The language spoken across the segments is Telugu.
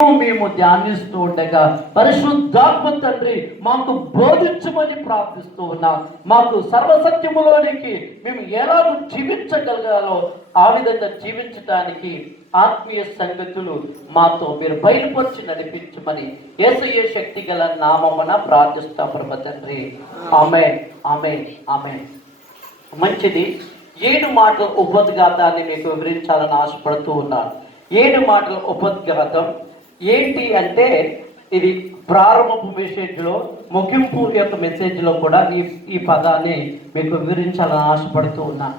మేము ధ్యానిస్తూ ఉండగా పరిశుద్ధాత్మ తండ్రి మాకు బోధించమని ప్రార్థిస్తూ ఉన్నాం. మాకు సర్వసత్యములోనికి మేము ఎలాగో జీవించగలగాలో ఆ విధంగా జీవించడానికి ఆత్మీయ సంగతులు మాతో మీరు బయలుపరిచి నడిపించమని యేసయ్య శక్తి గల నామమున ప్రార్థిస్తాం ప్రభు తండ్రి. ఆమేన్, ఆమేన్, ఆమేన్. మంచిది. 7 మాటల ఉపద్ఘాతాన్ని మీకు వివరించాలని ఆశపడుతూ ఉన్నాను. 7 మాటల ఉపద్ఘాతం ఏంటి అంటే, ఇది ప్రారంభపు మెసేజ్లో, ముగింపు యొక్క మెసేజ్లో కూడా ఈ పదాన్ని మీకు వివరించాలని ఆశపడుతూ ఉన్నాను.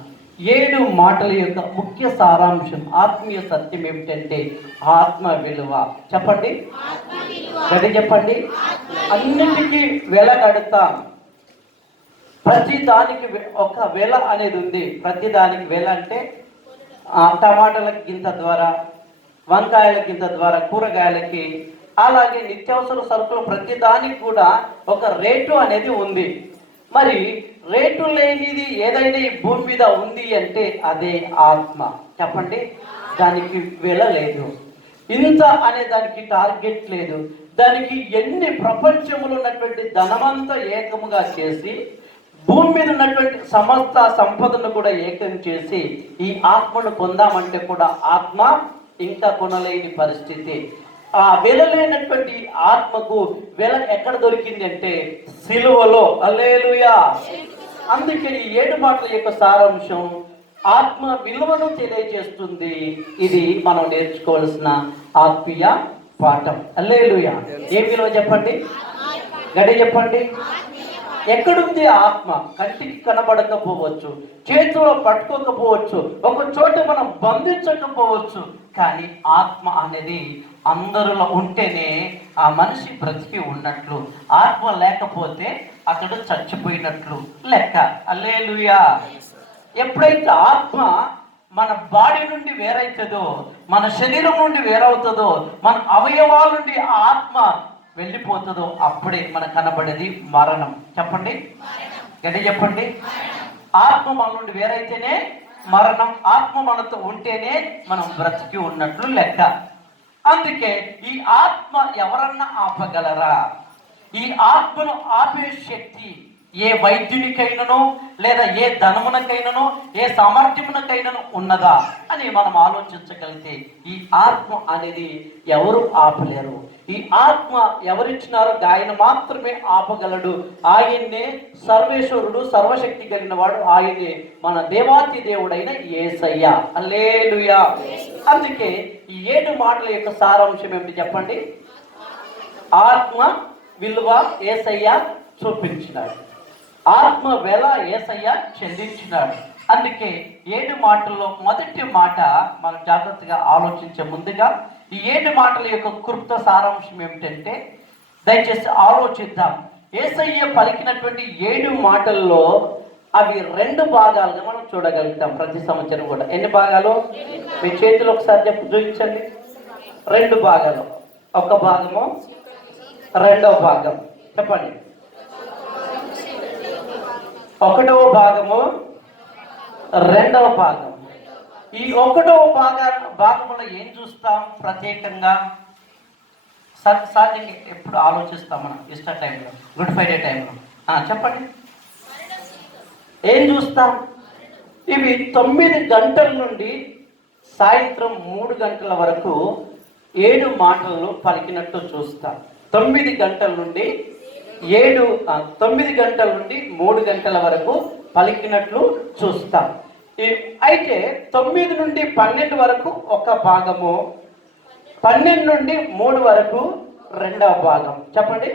7 మాటల యొక్క ముఖ్య సారాంశం, ఆత్మీయ సత్యం ఏమిటంటే ఆత్మ విలువ. చెప్పండి, గది చెప్పండి. అన్నిటికీ వెలగడతాం. ప్రతి దానికి ఒక వెల అనేది ఉంది. ప్రతి దానికి వెల అంటే టమాటాలకి గింత ద్వారా, వంకాయలకి ఇంత ద్వారా, కూరగాయలకి, అలాగే నిత్యావసర సరుకులు ప్రతి దానికి కూడా ఒక రేటు అనేది ఉంది. మరి రేటు లేనిది ఏదైనా ఈ భూమి మీద ఉంది అంటే అదే ఆత్మ. చెప్పండి, దానికి వెల లేదు. ఇంత అనే దానికి టార్గెట్ లేదు. దానికి ఎన్ని ప్రపంచంలో ఉన్నటువంటి ధనమంతా ఏకముగా చేసి భూమి మీద ఉన్నటువంటి సమస్త సంపదను కూడా ఏకం చేసి ఈ ఆత్మను పొందామంటే కూడా ఆత్మ ఇంకా కొనలేని పరిస్థితి. ఆ వెలలేనటువంటి ఆత్మకు వెల ఎక్కడ దొరికింది అంటే సిలువలో. హల్లెలూయా. అందుకే ఈ 7 మాటల యొక్క సారాంశం ఆత్మ విలువను తెలియజేస్తుంది. ఇది మనం నేర్చుకోవాల్సిన ఆత్మీయ పాఠం. హల్లెలూయా. ఏ విలువ చెప్పండి, గడి చెప్పండి. ఎక్కడుంది ఆత్మ? కంటికి కనబడకపోవచ్చు, చేతిలో పట్టుకోకపోవచ్చు, ఒక చోట మనం బంధించకపోవచ్చు, కానీ ఆత్మ అనేది అందరిలో ఉంటేనే ఆ మనిషి బ్రతికి ఉన్నట్లు. ఆత్మ లేకపోతే అతడు చచ్చిపోయినట్లు లెక్క. హల్లెలూయా. ఎప్పుడైతే ఆత్మ మన బాడీ నుండి వేరైతుందో, మన శరీరం నుండి వేరవుతుందో, మన అవయవాల నుండి ఆ ఆత్మ వెళ్ళిపోతుందో అప్పుడే మనకు కనబడేది మరణం. చెప్పండి, గట్టి చెప్పండి. ఆత్మ మన నుండి వేరైతేనే మరణం, ఆత్మ మనతో ఉంటేనే మనం బ్రతికి ఉన్నట్లు లెక్క. అందుకే ఈ ఆత్మ ఎవరన్నా ఆపగలరా? ఈ ఆత్మను ఆపే శక్తి ఏ వైద్యునికైనను లేదా ఏ ధనమునకైనను ఏ సామర్థ్యమునకైనను ఉన్నదా అని మనం ఆలోచించగలిగితే ఈ ఆత్మ అనేది ఎవరు ఆపలేరు. ఈ ఆత్మ ఎవరిచ్చినారో ఆయన మాత్రమే ఆపగలడు. ఆయన్నే సర్వేశ్వరుడు, సర్వశక్తి కలిగిన వాడు. ఆయనే మన దేవాతి దేవుడైన యేసయ్య. హల్లెలూయా. అందుకే ఈ 7 మాటల యొక్క సారాంశం ఏమిటి చెప్పండి? ఆత్మ విలువ యేసయ్య చూపించినాడు, ఆత్మ వెల యేసయ్య చెల్లించినాడు. అందుకే 7 మాటల్లో మొదటి మాట మనం జాగ్రత్తగా ఆలోచించే ముందుగా ఈ 7 మాటల యొక్క క్లుప్త సారాంశం ఏమిటంటే, దయచేసి ఆలోచిద్దాం. యేసయ్య పలికినటువంటి 7 మాటల్లో అవి 2 భాగాలుగా మనం చూడగలుగుతాం. ప్రతి సంవత్సరం కూడా ఎన్ని భాగాలు? మీ చేతులు ఒకసారి చూపించండి. 2 భాగాలు. ఒక భాగము, రెండవ భాగం. చెప్పండి. 1వ భాగము, 2వ భాగం. ఈ 1వ భాగంలో ఏం చూస్తాం ప్రత్యేకంగా? సహజంగా ఎప్పుడు ఆలోచిస్తాం మనం ఈస్టర్ టైంలో, గుడ్ ఫ్రైడే టైంలో. చెప్పండి, ఏం చూస్తాం? ఇవి 9 గంటల నుండి సాయంత్రం 3 గంటల వరకు 7 మాటల్లో పలికినట్టు చూస్తాం. 9 గంటల నుండి 9 గంటల నుండి 3 గంటల వరకు పలికినట్లు చూస్తాం. అయితే 9 నుండి 12 వరకు ఒక భాగము, 12 నుండి 3 వరకు 2వ భాగం. చెప్పండి.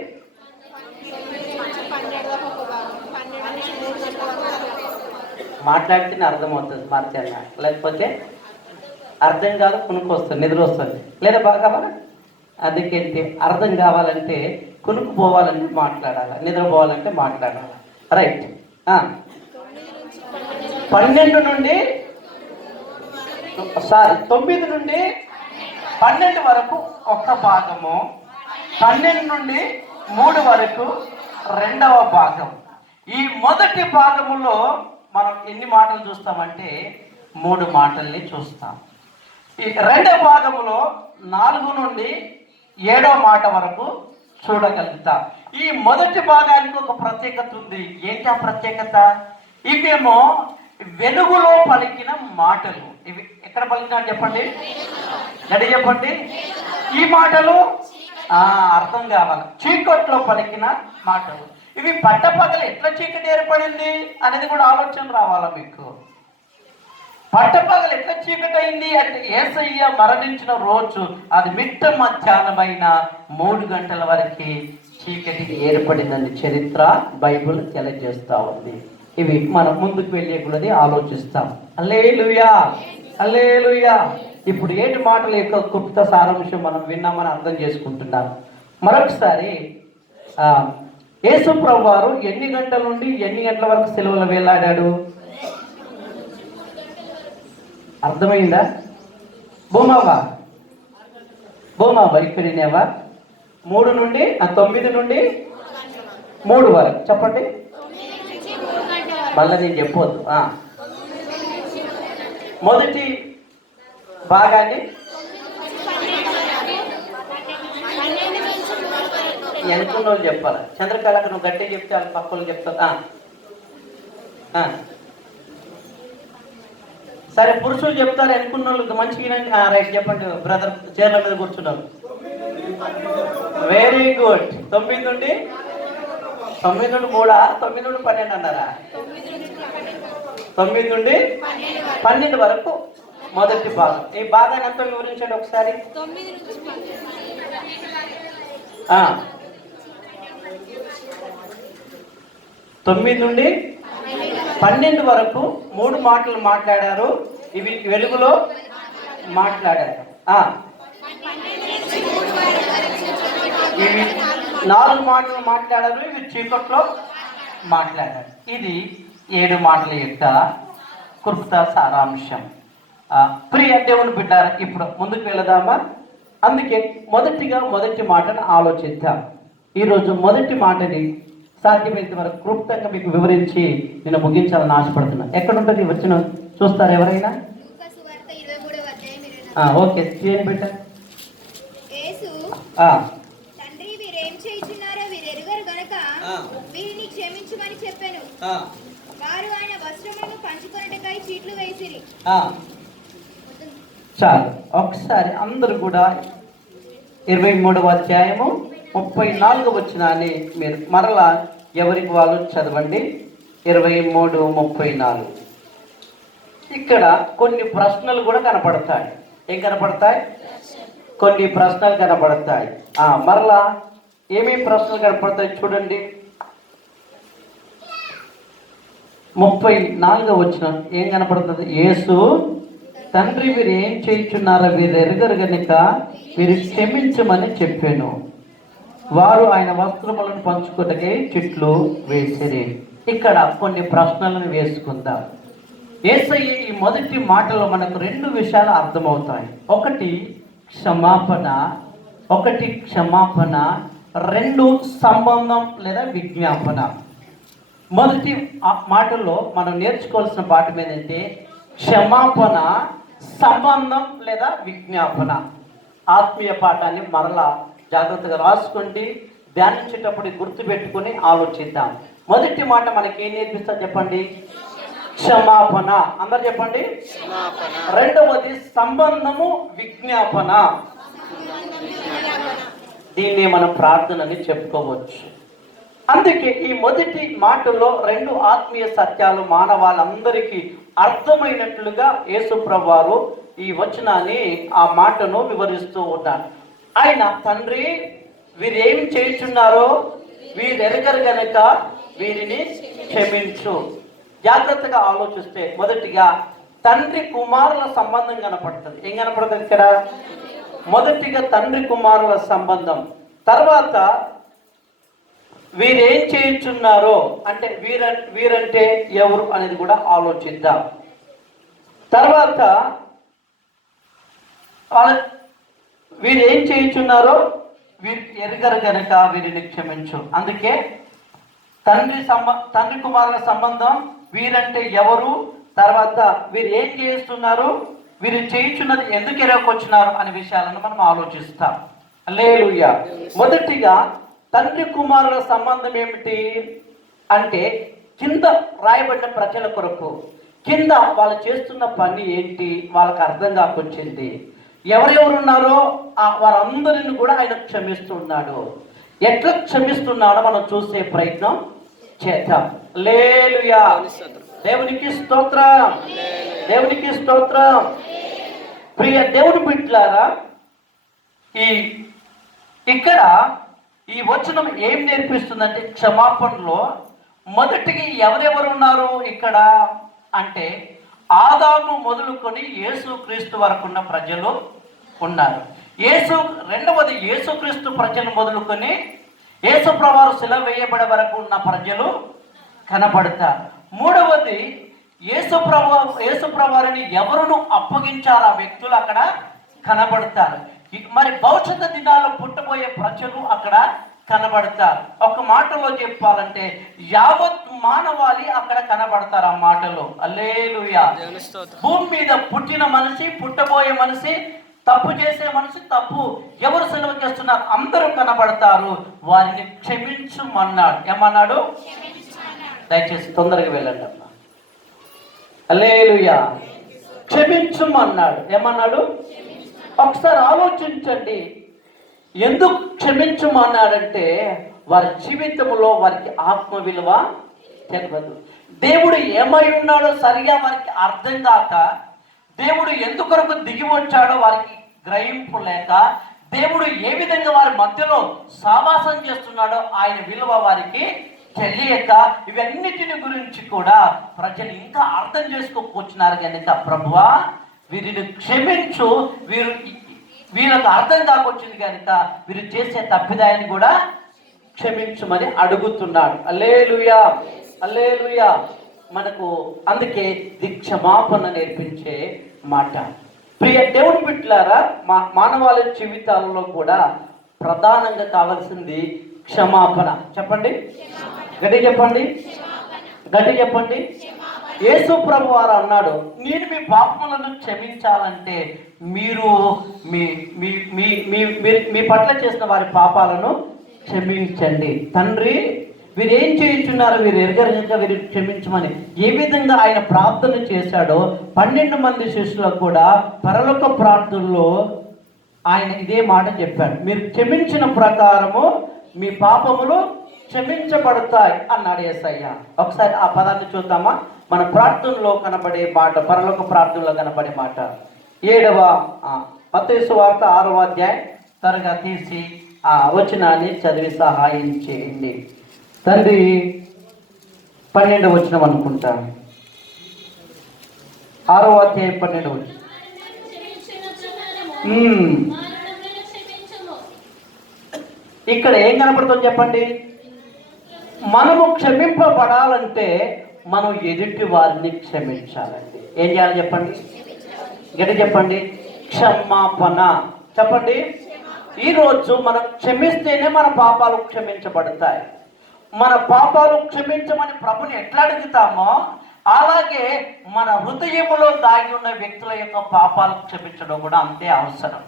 మాట్లాడితేనే అర్థమవుతుంది మార్చాల, లేకపోతే అర్థం కాదు, కునుకు వస్తుంది, నిద్ర వస్తుంది, లేదా బాగా. అందుకేంటి అర్థం కావాలంటే, కునుకు పోవాలంటే మాట్లాడాలి, నిద్రపోవాలంటే మాట్లాడాలి. రైట్. 9 నుండి 12 వరకు ఒక భాగము, 12 నుండి 3 వరకు 2వ భాగం. ఈ మొదటి భాగములో మనం ఎన్ని మాటలు చూస్తామంటే 3 మాటల్ని చూస్తాం. ఈ 2వ భాగములో 4 నుండి 7వ మాట వరకు చూడగలుగుతాం. ఈ మొదటి భాగానికి ఒక ప్రత్యేకత ఉంది. ఏంటి ఆ ప్రత్యేకత? ఇవేమో వెలుగులో పలికిన మాటలు. ఇవి ఎక్కడ పలికినా చెప్పండి, గడి చెప్పండి. ఈ మాటలు అర్థం కావాలి. చీకట్లో పలికిన మాటలు. ఇవి పట్టపగలు ఎట్లా చీకటి ఏర్పడింది అనేది కూడా ఆలోచన రావాలా మీకు. పట్టపగలు ఎట్లా చీకటి అయింది అంటే యేసయ్య మరణించిన రోజు అది మిట్ట మధ్యాహ్నమైన 3 గంటల వరకు చీకటి ఏర్పడిందని చరిత్ర బైబిల్ తెలియజేస్తా ఉంది. ఇవి మనం ముందుకు వెళ్ళే కొలది ఆలోచిస్తాం. హల్లెలూయా, హల్లెలూయా. ఇప్పుడు ఏటి మాటల యొక్క క్లుప్త సారాంశం మనం విన్నామని అర్థం చేసుకుంటున్నాం. మరొకసారి యేసు ప్రభువు వారు ఎన్ని గంటల నుండి ఎన్ని గంటల వరకు సెలవులు వేలాడాడు? అర్థమైందా? భూమావా ఇక్కడ 3 నుండి 9 నుండి 3 వరకు చెప్పండి. మళ్ళీ నేను చెప్పొద్దు. మొదటి భాగాన్ని ఎనుకున్న వాళ్ళు చెప్పాలి. చంద్రకళకు నువ్వు గట్టిగా చెప్తే వాళ్ళు పక్కలు చెప్తా. సరే, పురుషులు చెప్తారు, ఎనుకున్న వాళ్ళు మంచిగా రైట్ చెప్పండి. బ్రదర్ చీరల మీద కూర్చున్నారు. Very good. 9 నుండి 3 9 నుండి 12 అన్నారా? 9 నుండి 12 వరకు మొదటి భాగం. ఈ భాగాన్ని అంతా వివరించండి ఒకసారి. 9 నుండి 12 వరకు 3 మాటలు మాట్లాడారు. ఇవి వెలుగులో మాట్లాడారు. ఇవి 4 మాటలు మాట్లాడారు. ఇవి చీకట్లో మాట్లాడారు. ఇది 7 మాటల యొక్క క్లుప్త సారాంశం. ప్రియ దేవుని బిడ్డారా, ఇప్పుడు ముందుకు వెళదామా? అందుకే మొదటి మాటను ఆలోచిద్దాం. ఈరోజు మొదటి మాటని సాధ్యమైనంత వరకు క్లుప్తంగా మీకు వివరించి నేను ముగించాలని ఆశపడుతున్నా. ఎక్కడుంటుంది వచ్చిన చూస్తారు ఎవరైనా? ఓకే, చేయండి బిడ్డ. చాలు, ఒకసారి అందరూ కూడా 23వ అధ్యాయము 34 వచనాన్ని మీరు మరలా ఎవరికి వాళ్ళు చదవండి. 23:34. ఇక్కడ కొన్ని ప్రశ్నలు కూడా కనపడతాయి. ఏం కనపడతాయి? కొన్ని ప్రశ్నలు కనపడతాయి. మరలా ఏమేమి ప్రశ్నలు కనపడతాయి చూడండి. 34వ వచనం ఏం కనపడుతుంది? యేసు, తండ్రి వీరు ఏం చేయుచున్నారో వీరు ఎరుగరు గనుక వీరు క్షమించమని చెప్పాను. వారు ఆయన వస్త్రములను పంచుకుటకై చిట్లు వేసిరి. ఇక్కడ కొన్ని ప్రశ్నలను వేసుకుందాం. యేసయ్య ఈ మొదటి మాటలో మనకు 2 విషయాలు అర్థమవుతాయి. ఒకటి క్షమాపణ, 2 సంబంధం లేదా విజ్ఞాపన. మొదటి మాటల్లో మనం నేర్చుకోవాల్సిన పాఠం ఏంటంటే క్షమాపణ, సంబంధం లేదా విజ్ఞాపన. ఆత్మీయ పాఠాన్ని మరలా జాగ్రత్తగా రాసుకోండి. ధ్యానించేటప్పుడు గుర్తుపెట్టుకుని ఆలోచిద్దాం. మొదటి మాట మనకి ఏం నేర్పిస్తా చెప్పండి? క్షమాపణ. అందరు చెప్పండి. రెండవది సంబంధము, విజ్ఞాపన. దీన్ని మనం ప్రార్థనని చెప్పుకోవచ్చు. అందుకే ఈ మొదటి మాటలో 2 ఆత్మీయ సత్యాలు మానవాళ్ళందరికీ అర్థమైనట్లుగా యేసు ప్రభువు వారు ఈ వచనాన్ని ఆ మాటను వివరిస్తూ ఉన్నారు. ఆయన తండ్రి వీరేం చేయుచున్నారో వీరెరగరు గనుక వీరిని క్షమించు. జాగ్రత్తగా ఆలోచిస్తే మొదటిగా తండ్రి కుమారుల సంబంధం కనపడుతుంది. ఏం కనపడుతుంది ఇక్కడ? మొదటిగా తండ్రి కుమారుల సంబంధం. తర్వాత వీరేం చేయుచున్నారో అంటే వీరంటే ఎవరు అనేది కూడా ఆలోచిద్దాం. తర్వాత వీరేం చేయుచున్నారో వీరు ఎరుగరు గనుక వీరిని క్షమించు. అందుకే తండ్రి కుమారుల సంబంధం, వీరంటే ఎవరు, తర్వాత వీరు ఏం చేస్తున్నారు, వీరు చేయుచున్నది ఎందుకు ఎరగకొచ్చినారు అనే విషయాలను మనం ఆలోచిస్తాం. హల్లెలూయా. మొదటిగా తండ్రి కుమారుల సంబంధం ఏమిటి అంటే కింద రాయబడిన ప్రజల కొరకు కింద వాళ్ళు చేస్తున్న పని ఏంటి వాళ్ళకి అర్థం కాకొచ్చింది. ఎవరెవరు ఉన్నారో వారందరిని కూడా ఆయన క్షమిస్తున్నాడు. ఎట్లా క్షమిస్తున్నాడో మనం చూసే ప్రయత్నం చేద్దాం. హల్లెలూయా. దేవునికి స్తోత్రం, దేవునికి స్తోత్రం. ప్రియ దేవుని బిడ్డలారా, ఇక్కడ ఈ వచనం ఏం నేర్పిస్తుందంటే క్షమాపణలో మొదటికి ఎవరెవరు ఉన్నారు ఇక్కడ అంటే ఆదాము మొదలుకొని యేసుక్రీస్తు వరకు ఉన్న ప్రజలు ఉన్నారు. రెండవది యేసుక్రీస్తు ప్రజలు మొదలుకొని యేసు ప్రభువు శిలువ వేయబడే వరకు ఉన్న ప్రజలు కనబడతారు. మూడవది యేసు ప్రభువుని ఎవరును అప్పగించారు ఆ వ్యక్తులు అక్కడ కనబడతారు. మరి భవిష్యత్తు దినాల్లో పుట్టబోయే ప్రజలు అక్కడ కనబడతారు. ఒక మాటలో చెప్పాలంటే యావత్ మానవాళి అక్కడ కనబడతారు ఆ మాటలో. హల్లెలూయా. భూమి మీద పుట్టిన మనిషి, పుట్టబోయే మనిషి, తప్పు చేసే మనిషి, తప్పు ఎవరు సెలవు చేస్తున్నారు అందరూ కనబడతారు. వారిని క్షమించమన్నాడు. ఏమన్నాడు? దయచేసి తొందరగా వెళ్ళండి అమ్మా. హల్లెలూయా. క్షమించమన్నాడు. ఏమన్నాడు? ఒకసారి ఆలోచించండి. ఎందుకు క్షమించమన్నాడంటే వారి జీవితంలో వారికి ఆత్మ విలువ తెలియదు. దేవుడు ఏమై ఉన్నాడో సరిగా వారికి అర్థం కాక, దేవుడు ఎందుకొరకు దిగి వచ్చాడో వారికి గ్రహింపు లేక, దేవుడు ఏ విధంగా వారి మధ్యలో సావాసం చేస్తున్నాడో ఆయన విలువ వారికి తెలియక, ఇవన్నిటిని గురించి కూడా ప్రజలు ఇంకా అర్థం చేసుకోకపోతున్నారు కనుక ప్రభువా వీరిని క్షమించు, వీళ్ళకు అర్థం కాకొచ్చింది కనుక వీరు చేసే తప్పిదాన్ని కూడా క్షమించమని అడుగుతున్నాడు. హల్లెలూయా, హల్లెలూయా. మనకు అందుకే క్షమాపణ నేర్పించే మాట. ప్రియ దేవుని బిడ్డలారా, మానవాళి జీవితాలలో కూడా ప్రధానంగా కావాల్సింది క్షమాపణ. చెప్పండి, గట్టి చెప్పండి, గట్టి చెప్పండి. యేసు ప్రభు వారు అన్నాడు, నేను మీ పాపములను క్షమించాలంటే మీరు మీ పట్ల చేసిన వారి పాపాలను క్షమించండి. తండ్రి వీరు ఏం చేయించున్నారో వీరు ఎరగరగా వీరు క్షమించమని ఏ విధంగా ఆయన ప్రార్థన చేశాడో 12 మంది శిష్యులకు కూడా పరలోక ప్రార్థనలో ఆయన ఇదే మాట చెప్పాడు. మీరు క్షమించిన ప్రకారము మీ పాపములు క్షమించబడతాయి అన్నాడు యేసయ్య. ఒకసారి ఆ పదాన్ని చూద్దామా? మన ప్రార్థనలో కనబడే మాట, పరలోక ప్రార్థనలో కనబడే మాట. 7వ మత్తయి సువార్త 6వ అధ్యాయం త్వరగా తీసి ఆ వచనాన్ని చదివి సహాయం చేయండి. తండ్రి 12వ వచనం అనుకుంటాను. 6వ అధ్యాయం 12వ వచనం. ఇక్కడ ఏం కనపడుతుంది చెప్పండి? మనము క్షమింపబడాలంటే మనం ఎదుటి వారిని క్షమించాలండి. ఏం చేయాలి చెప్పండి? గట్టి చెప్పండి, క్షమాపణ. చెప్పండి. ఈరోజు మనం క్షమిస్తేనే మన పాపాలు క్షమించబడతాయి. మన పాపాలు క్షమించమని ప్రభుని ఎట్లా అడుగుతామో అలాగే మన హృదయంలో దాగి ఉన్న వ్యక్తుల యొక్క పాపాలు క్షమించడం కూడా అంతే అవసరం.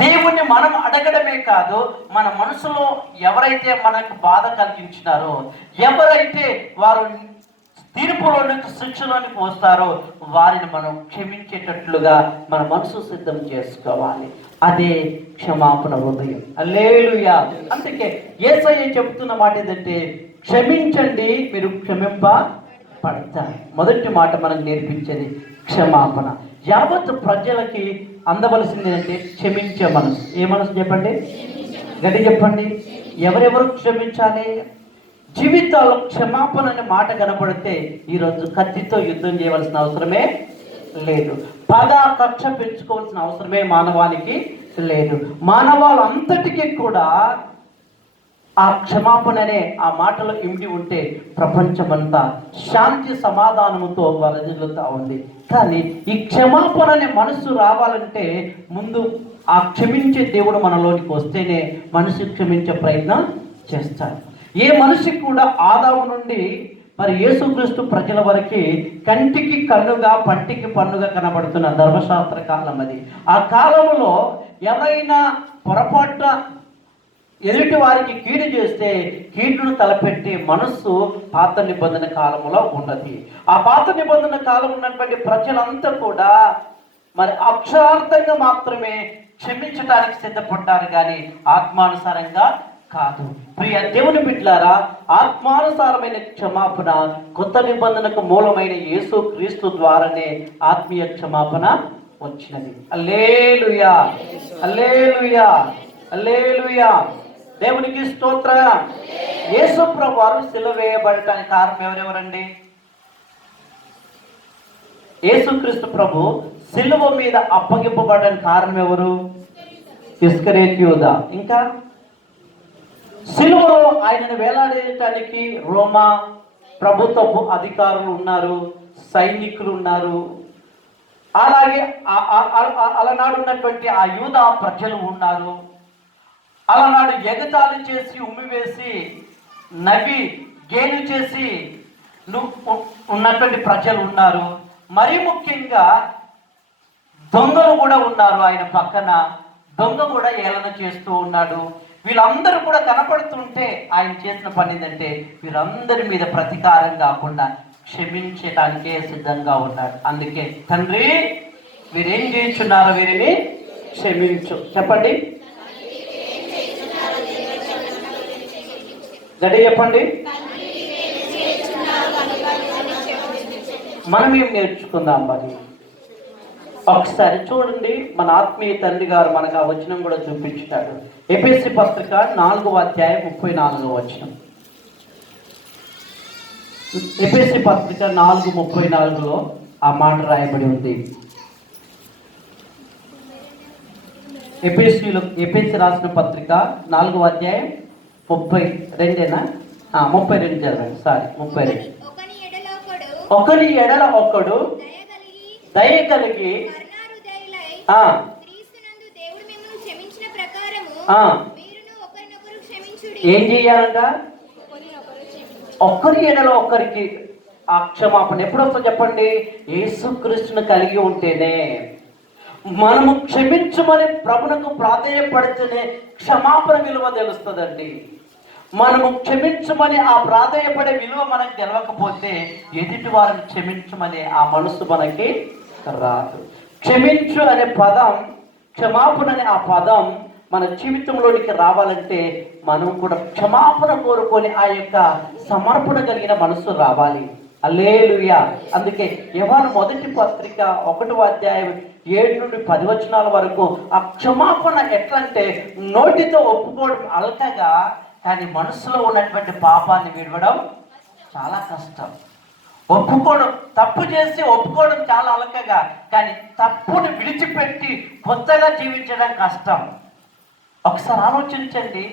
దేవుణ్ణి మనం అడగడమే కాదు, మన మనసులో ఎవరైతే మనకు బాధ కలిగించినారో, ఎవరైతే వారు తీర్పులోనికి శిక్షలోనికి వస్తారో వారిని మనం క్షమించేటట్లుగా మన మనసు సిద్ధం చేసుకోవాలి. అదే క్షమాపణ హృదయం. హల్లెలూయా. అందుకే యేసయ్య చెబుతున్న మాట ఏంటంటే క్షమించండి, మీరు క్షమింపబడతారు. మొదటి మాట మనకు నేర్పించేది క్షమాపణ. యావత్ ప్రజలకి అందవలసింది అంటే క్షమించే మనసు. ఏ మనసు చెప్పండి? గట్టి చెప్పండి. ఎవరెవరు క్షమించాలి? జీవితాల్లో క్షమాపణ అనే మాట కనపడితే ఈరోజు కత్తితో యుద్ధం చేయవలసిన అవసరమే లేదు. కక్ష పెంచుకోవాల్సిన అవసరమే మానవానికి లేదు. మానవాళ్ళంతటికీ కూడా ఆ క్షమాపణ అనే ఆ మాటలో ఇమిడి ఉంటే ప్రపంచమంతా శాంతి సమాధానముతో వరదిల్లుతూ ఉంది. కానీ ఈ క్షమాపణ అనే మనసు రావాలంటే ముందు ఆ క్షమించే దేవుడు మనలోనికి వస్తేనే మనిషి క్షమించే ప్రయత్నం చేస్తాడు. ఏ మనిషికి కూడా ఆదాము నుండి మరి యేసుక్రీస్తు ప్రజల వరకు కంటికి కన్నుగా పంటికి పన్నుగా కనబడుతున్న ధర్మశాస్త్ర కాలం అది. ఆ కాలంలో ఎవరైనా పొరపాటున ఎదుటి వారికి కీడు చేస్తే కీడును తలపెట్టి మనస్సు పాత నిబంధన కాలంలో ఉన్నది. ఆ పాత నిబంధన కాలం ఉన్నటువంటి ప్రజలంతా కూడా మరి అక్షరార్థంగా మాత్రమే క్షమించడానికి సిద్ధపడ్డారు, కానీ ఆత్మానుసారంగా కాదు. ప్రియ దేవుని బిడ్డలారా, ఆత్మానుసారమైన క్షమాపణ కొత్త నిబంధనకు మూలమైన యేసు క్రీస్తు ద్వారానే ఆత్మీయ క్షమాపణ వచ్చినది. హల్లెలూయా, హల్లెలూయా, హల్లెలూయా. దేవునికి స్తోత్రం. యేసు ప్రభువు వారు సిలువ వేయబడటానికి కారణం ఎవరెవరండి? యేసుక్రీస్తు ప్రభు సిలువ మీద అప్పగింపబడడానికి కారణం ఎవరు? ఇస్కరియోతు యూదా. ఇంకా సిలువలో ఆయనను వేలాడేయటానికి రోమా ప్రభుత్వపు అధికారులు ఉన్నారు, సైనికులు ఉన్నారు, అలాగే అలనాడు ఉన్నటువంటి ఆ యూదా ప్రజలు ఉన్నారు. అలనాడు ఎగతాళి చేసి ఉమ్మివేసి నవ్వి గేలు చేసి ఉన్నటువంటి ప్రజలు ఉన్నారు. మరీ ముఖ్యంగా దొంగలు కూడా ఉన్నారు. ఆయన పక్కన దొంగ కూడా ఏలన చేస్తూ ఉన్నాడు. వీళ్ళందరూ కూడా కనపడుతుంటే ఆయన చేసిన పని ఏంటంటే వీరందరి మీద ప్రతీకారం కాకుండా క్షమించటానికే సిద్ధంగా ఉన్నాడు. అందుకే తండ్రి వీరేం చేయించున్నారో వీరిని క్షమించు. చెప్పండి, గట్టి చెప్పండి. మనం ఏం నేర్చుకుందాం మరి ఒకసారి చూడండి. మన ఆత్మీయ తండ్రి గారు మనకు ఆ వచనం కూడా చూపించాడు. ఎఫెసీ పత్రిక 4వ అధ్యాయం 34వ వచనం. ఎఫెసీ పత్రిక 4:34లో ఆ మాట రాయబడి ఉంది. ఎఫెసీ రాసిన పత్రిక 4వ అధ్యాయం 32 చదవండి. సారీ 32. ఒకని ఎడల ఒకడు దయ కలిగి ఏం చెయ్యాలంట? ఒకరి ఎడల ఒకరికి ఆ క్షమాపణ ఎప్పుడు వస్తుందో చెప్పండి? యేసుక్రీస్తును కలిగి ఉంటేనే. మనము క్షమించమని ప్రభునకు ప్రాధేయపడితేనే క్షమాపణ విలువ తెలుస్తుందండి. మనము క్షమించమని ఆ ప్రాధేయపడే విలువ మనకు తెలవకపోతే ఎదుటి వారిని క్షమించమని ఆ మనసు మనకి రాదు. క్షమించు అనే పదం, క్షమాపణ అనే ఆ పదం మన జీవితంలోనికి రావాలంటే మనం కూడా క్షమాపణ కోరుకొని ఆ యొక్క సమర్పణ కలిగిన మనసు రావాలి. హల్లెలూయా. అందుకే యోహాను మొదటి పత్రిక 1వ అధ్యాయం 7 నుండి 10 వచనాల వరకు ఆ క్షమాపణ ఎట్లంటే నోటితో ఒప్పుకోవడం అల్కగా, కానీ మనసులో ఉన్నటువంటి పాపాన్ని విడవడం చాలా కష్టం. ఒప్పుకోవడం, తప్పు చేసి ఒప్పుకోవడం చాలా అలకగా, కానీ తప్పుని విడిచిపెట్టి కొత్తగా జీవించడం కష్టం. ఒకసారి ఆలోచించండి.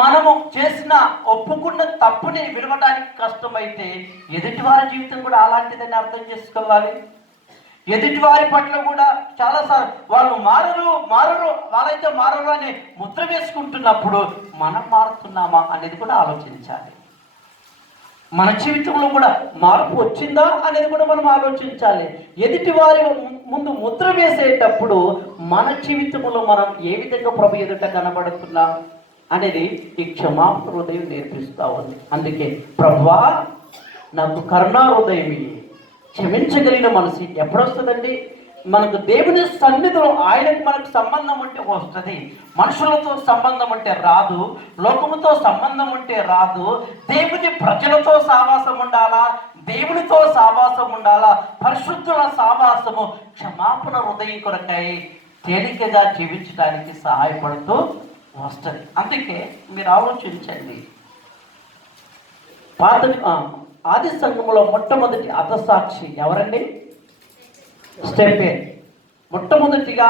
మనము చేసిన ఒప్పుకున్న తప్పుని విడవడానికి కష్టమైతే ఎదుటి వారి జీవితం కూడా అలాంటిదని అర్థం చేసుకోవాలి. ఎదుటి వారి పట్ల కూడా చాలాసార్లు వాళ్ళు మారరు వాళ్ళైతే మారరు అని ముద్ర వేసుకుంటున్నప్పుడు మనం మారుతున్నామా అనేది కూడా ఆలోచించాలి. మన జీవితంలో కూడా మార్పు వచ్చిందా అనేది కూడా మనం ఆలోచించాలి. ఎదుటి వారి ముందు ముద్ర వేసేటప్పుడు మన జీవితంలో మనం ఏ విధంగా ప్రభు ఎదుట కనబడుతున్నాం అనేది ఈ క్షమాపణ హృదయం నేర్పిస్తూ ఉంది. అందుకే ప్రభువా నాకు కరుణా హృదయం, క్షమించగలిగిన మనసు ఎప్పుడు వస్తుందండి? మనకు దేవుని సన్నిధిలో ఆయనకు మనకు సంబంధం ఉంటే వస్తుంది. మనుషులతో సంబంధం ఉంటే రాదు, లోకముతో సంబంధం ఉంటే రాదు. దేవుని ప్రజలతో సావాసం ఉండాలా, దేవునితో సావాసం ఉండాలా, పరిశుద్ధుల సావాసము క్షమాపణ హృదయం కొరకై తేలికగా జీవించడానికి సహాయపడుతూ వస్తుంది. అందుకే మీరు ఆలోచించండి. ఆది సంఘములో మొట్టమొదటి హతసాక్షి ఎవరండి? స్టెఫెన్. మొట్టమొదటిగా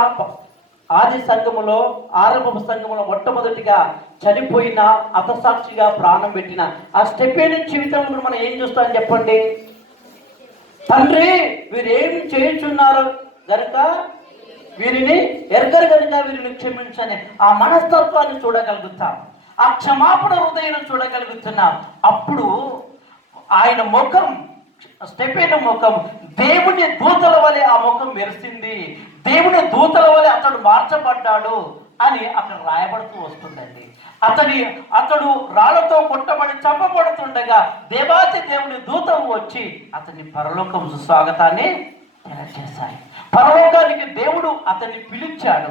ఆది సంఘములో, ఆరంభ సంఘములో మొట్టమొదటిగా చనిపోయిన హతసాక్షిగా ప్రాణం పెట్టిన ఆ స్టెఫెన్ జీవితంలో మనం ఏం చూస్తామని చెప్పండి? తండ్రి వీరేం చేయుచున్నారు గనుక వీరిని ఎరగరు కనుక వీరిని క్షమించని ఆ మనస్తత్వాన్ని చూడగలుగుతాం, ఆ క్షమాపణ హృదయం చూడగలుగుతున్నాం. అప్పుడు ఆయన ముఖం స్టెఫెను ముఖం దేవుని దూతల వలె ఆ ముఖం మెరిసింది, దేవుని దూతల వలె అతడు మార్చబడ్డాడు అని అక్కడ రాయబడుతూ వస్తుందండి. అతడు రాళ్లతో కొట్టబడి చంపబడుతుండగా దేవాతి దేవుని దూతలు వచ్చి అతని పరలోకం స్వాగతాన్ని తెలియజేశాయి. పరలోకానికి దేవుడు అతన్ని పిలిచాడు.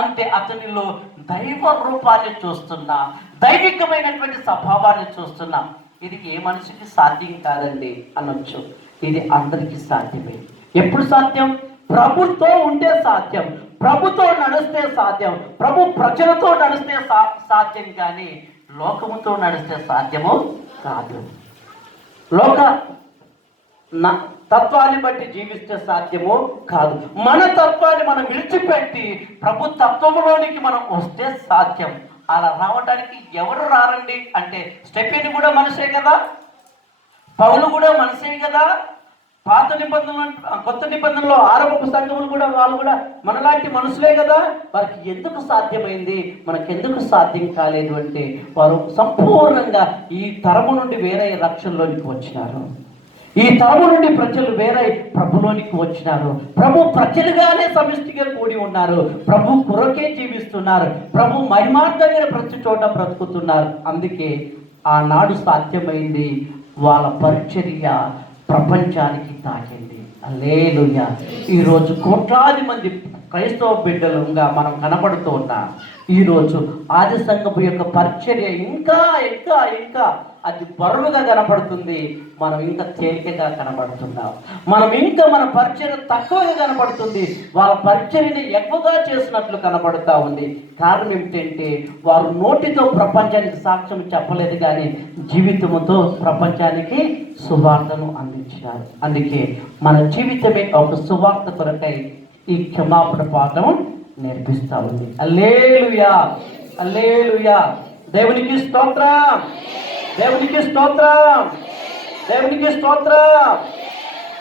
అంటే అతనిలో దైవ రూపాన్ని చూస్తున్నా, దైవికమైనటువంటి స్వభావాన్ని చూస్తున్నా. ఇది ఏ మనిషికి సాధ్యం కాదండి అనొచ్చు, ఇది అందరికీ సాధ్యమే. ఎప్పుడు సాధ్యం? ప్రభుతో ఉంటే సాధ్యం, ప్రభుతో నడిస్తే సాధ్యం, ప్రభు ప్రజలతో నడిస్తే సాధ్యం, కానీ లోకముతో నడిస్తే సాధ్యము కాదు. లోక తత్వాన్ని బట్టి జీవిస్తే సాధ్యము కాదు. మన తత్వాన్ని మనం విడిచిపెట్టి ప్రభు తత్వములోనికి మనం వస్తే సాధ్యం. అలా రావడానికి ఎవరు రారండి అంటే, స్టెఫెను కూడా మనిషే కదా, పౌలు కూడా మనిషే కదా, పాత నిబంధనలు కొత్త నిబంధనలో ఆరంభపు సంఘములు కూడా వాళ్ళు కూడా మనలాంటి మనుషులే కదా. వారికి ఎందుకు సాధ్యమైంది, మనకెందుకు సాధ్యం కాలేదు అంటే, వారు సంపూర్ణంగా ఈ తరము నుండి వేరే రక్షణలోనికి వచ్చినారు. ఈ తరము నుండి ప్రజలు వేరే ప్రభులోనికి వచ్చినారు. ప్రభు ప్రజలుగానే సమిష్టిగా కూడి ఉన్నారు. ప్రభు కొరకే జీవిస్తున్నారు. ప్రభు మహిమార్థంగా ప్రతి చోట బ్రతుకుతున్నారు. అందుకే ఆనాడు సాధ్యమైంది. వాళ్ళ పరిచర్య ప్రపంచానికి తాకింది. హల్లెలూయా. ఈరోజు కోట్లాది మంది క్రైస్తవ బిడ్డలుగా మనం కనబడుతూ ఉన్నాం. ఈరోజు ఆది సంఘపు యొక్క పరిచర్య ఇంకా ఇంకా ఇంకా అది బరువుగా కనపడుతుంది. మనం ఇంకా తేలికగా కనబడుతున్నాం. మనం ఇంకా మన పరిచర్య తక్కువగా కనబడుతుంది. వాళ్ళ పరిచర్యని ఎక్కువగా చేసినట్లు కనబడుతూ ఉంది. కారణం ఏమిటంటే, వారు నోటితో ప్రపంచానికి సాక్ష్యం చెప్పలేదు, కానీ జీవితంతో ప్రపంచానికి సువార్తను అందించినారు. అందుకే మన జీవితమే ఒక సువార్త కొరకై ఈ క్షమాపణ పాఠం నేర్పిస్తా ఉంది. హల్లెలూయా, హల్లెలూయా. దేవునికి స్తోత్రం, దేవునికి స్తోత్రం, దేవునికి స్తోత్రం.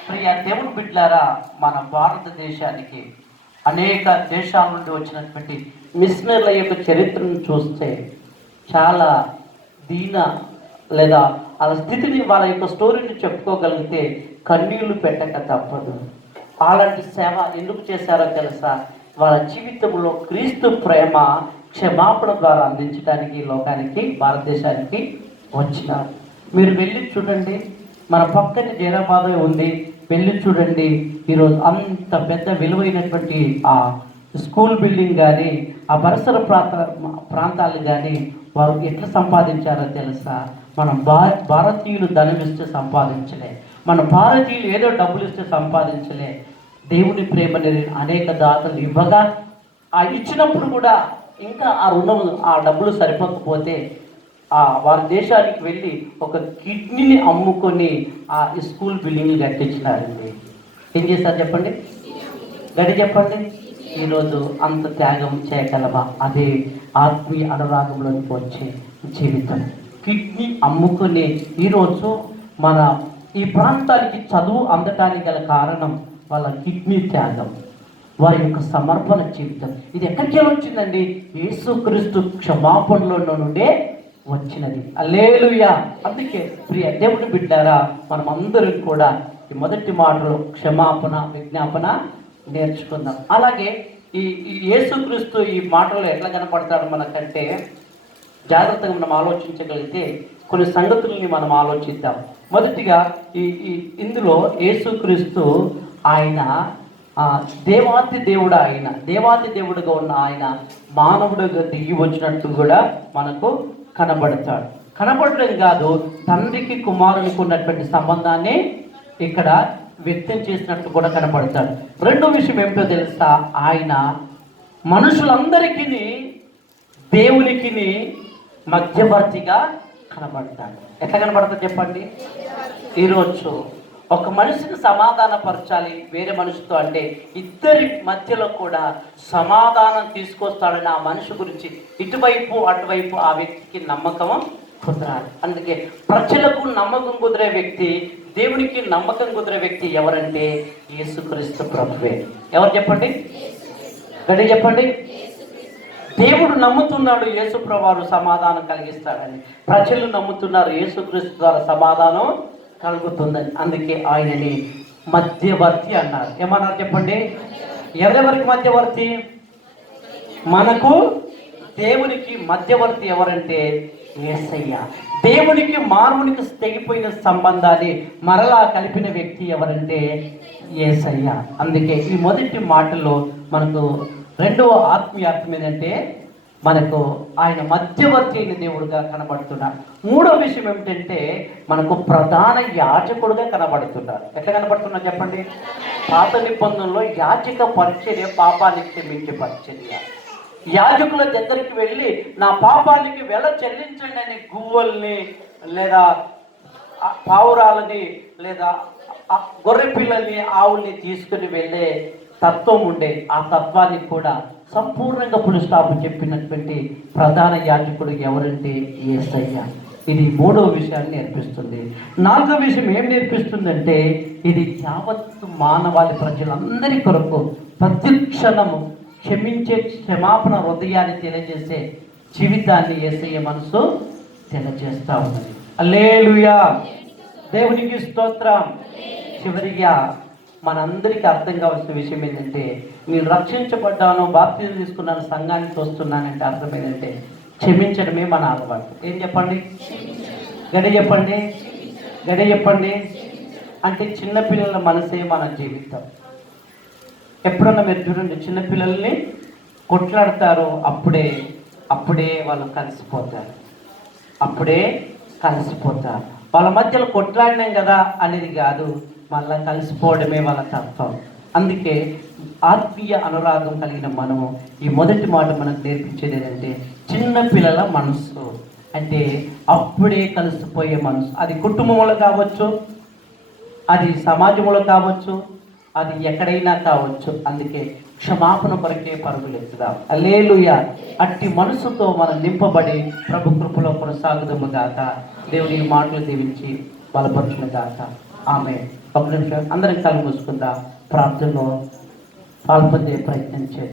ప్రియ దేవుని బిడ్డలారా, మన భారతదేశానికి అనేక దేశాల నుండి వచ్చినటువంటి మిషనరీల యొక్క చరిత్రను చూస్తే చాలా దీన లేదా వాళ్ళ స్థితిని, వాళ్ళ యొక్క స్టోరీని చెప్పుకోగలిగితే కన్నీళ్లు పెట్టక తప్పదు. అలాంటి సేవ ఎందుకు చేశారో తెలుసా? వాళ్ళ జీవితంలో క్రీస్తు ప్రేమ క్షమాపణ ద్వారా అందించడానికి లోకానికి, భారతదేశానికి వచ్చినారు. మీరు వెళ్ళి చూడండి, మన పక్కన జైరాబాద్ ఉంది, వెళ్ళి చూడండి. ఈరోజు అంత పెద్ద విలువైనటువంటి ఆ స్కూల్ బిల్డింగ్ కానీ, ఆ పరిసర ప్రాంతాలు కానీ వారు ఎట్లా సంపాదించారో తెలుసా? మనం భారతీయులు ధనం ఇస్తే సంపాదించలే, మన భారతీయులు ఏదో డబ్బులు ఇస్తే సంపాదించలే. దేవుని ప్రేమ అనేది అనేక దాతలు ఇవ్వగా, ఆ ఇచ్చినప్పుడు కూడా ఇంకా ఆ రుణం, ఆ డబ్బులు సరిపోకపోతే వారి దేశానికి వెళ్ళి ఒక కిడ్నీని అమ్ముకొని ఆ స్కూల్ బిల్డింగ్లు కట్టించినారండి. ఏం చేస్తారు చెప్పండి, గడి చెప్పండి. ఈరోజు అంత త్యాగం చేయగలమా? అదే ఆత్మీయ అనురాగంలోకి వచ్చే జీవితం. కిడ్నీ అమ్ముకొని ఈరోజు మన ఈ ప్రాంతానికి చదువు అందటానికి గల కారణం వాళ్ళ కిడ్నీ త్యాగం, వారి యొక్క సమర్పణ జీవితం. ఇది ఎక్కడికి వచ్చిందండి? యేసుక్రీస్తు క్షమాపణలో నుండే వచ్చినది. హల్లెలూయా. అందుకే ప్రియ దేవుని బిడ్డారా, మనం అందరం కూడా ఈ మొదటి మాటలో క్షమాపణ, విజ్ఞాపన నేర్చుకుందాం. అలాగే ఈ యేసుక్రీస్తు ఈ మాటలో ఎట్లా కనపడతాడు మనకంటే, జాగ్రత్తగా మనం ఆలోచించగలిగితే కొన్ని సంగతుల్ని మనం ఆలోచిద్దాం. మొదటిగా ఇందులో యేసుక్రీస్తు ఆయన దేవాతి దేవుడు, ఆయన దేవాతి దేవుడుగా ఉన్న ఆయన మానవుడుగా దిగి వచ్చినట్టు కూడా మనకు కనబడతాడు. కనబడడం కాదు, తండ్రికి కుమారునికి ఉన్నటువంటి సంబంధాన్ని ఇక్కడ వ్యక్తం చేసినట్టు కూడా కనబడతాడు. రెండో విషయం ఏమిటో తెలుసా? ఆయన మనుషులందరికీ దేవునికి మధ్యవర్తిగా కనబడతాడు. ఎట్లా కనబడతాడు చెప్పండి? ఈరోజు ఒక మనిషిని సమాధానపరచాలి వేరే మనిషితో అంటే, ఇద్దరి మధ్యలో కూడా సమాధానం తీసుకొస్తాడని ఆ మనిషి గురించి ఇటువైపు అటువైపు ఆ వ్యక్తికి నమ్మకం కుదరాలి. అందుకే ప్రజలకు నమ్మకం కుదిరే వ్యక్తి, దేవునికి నమ్మకం కుదిరే వ్యక్తి ఎవరంటే యేసుక్రీస్తు ప్రభువే. ఎవరు చెప్పండి? గడి చెప్పండి. దేవుడు నమ్ముతున్నాడు యేసుప్రభువు సమాధానం కలిగిస్తాడని, ప్రజలు నమ్ముతున్నారు యేసుక్రీస్తు ద్వారా సమాధానం కలుగుతుందని. అందుకే ఆయనని మధ్యవర్తి అన్నారు. ఏమన్నారు చెప్పండి? ఎవరెవరికి మధ్యవర్తి? మనకు దేవునికి మధ్యవర్తి ఎవరంటే యేసయ్య. దేవునికి మానవునికి తెగిపోయిన సంబంధాన్ని మరలా కలిపిన వ్యక్తి ఎవరంటే యేసయ్య. అందుకే ఈ మొదటి మాటల్లో మనకు రెండవ ఆత్మీయార్థం ఏంటంటే మనకు ఆయన మధ్యవర్తి అయిన దేవుడుగా కనబడుతున్నాడు. మూడో విషయం ఏమిటంటే మనకు ప్రధాన యాజకుడుగా కనబడుతున్నాడు. ఎట్లా కనబడుతున్నా చెప్పండి? పాత నిబంధనలో యాజక పరిచర్య పాపాన్ని క్షమించే పరిచర్య. యాజకుల దగ్గరికి వెళ్ళి నా పాపానికి వెల చెల్లించండి అని గువ్వల్ని లేదా పావురాలని లేదా గొర్రె పిల్లల్ని ఆవుల్ని తీసుకుని వెళ్ళే తత్వం ఉండే ఆ తత్వానికి కూడా సంపూర్ణంగా పులిస్టాపు చెప్పినటువంటి ప్రధాన యాజకుడు ఎవరంటే యేసయ్య. ఇది మూడవ విషయాన్ని నేర్పిస్తుంది. నాలుగో విషయం ఏం నేర్పిస్తుందంటే ఇది యావత్తు మానవాళి ప్రజలందరి కొరకు ప్రతి క్షణము క్షమించే క్షమాపణ హృదయాన్ని తెలియజేసే జీవితాన్ని యేసయ్య మనసు తెలియజేస్తూ ఉన్నది. హల్లెలూయా, దేవునికి స్తోత్రం. చివరిగా మనందరికీ అర్థం కావాల్సిన విషయం ఏంటంటే నేను రక్షించబడ్డాను, బాప్తిజం తీసుకున్నాను, సంఘానికి వస్తున్నానంటే అర్థం ఏంటంటే క్షమించడమే మన అలవాటు. ఏం చెప్పండి? గడి చెప్పండి, గడి చెప్పండి. అంటే చిన్నపిల్లల మనసే మన జీవితం. ఎప్పుడన్నా మీరు చూడండి, చిన్నపిల్లల్ని కొట్లాడతారు, అప్పుడే వాళ్ళు కలిసిపోతారు. వాళ్ళ మధ్యలో కొట్లాడినాం కదా అనేది కాదు, మళ్ళీ కలిసిపోవడమే వాళ్ళ తత్వం. అందుకే ఆత్మీయ అనురాగం కలిగిన మనము ఈ మొదటి మాట మనకు నేర్పించేది ఏంటంటే చిన్నపిల్లల మనసు అంటే అప్పుడే కలిసిపోయే మనసు. అది కుటుంబంలో కావచ్చు, అది సమాజంలో కావచ్చు, అది ఎక్కడైనా కావచ్చు. అందుకే క్షమాపణ కొరకే పరుగులెత్తుదాం. హల్లెలూయా. అట్టి మనసుతో మనం నింపబడి ప్రభు కృపలో కొనసాగుదము గాక. దేవుని మాటలు దీవించి బలపరచును గాక. ఆమె. ఒక నిమిషం అందరం కళ్ళు మూసుకుందాం, ప్రార్థనలో పాల్పొందే ప్రయత్నం చేద్దాం.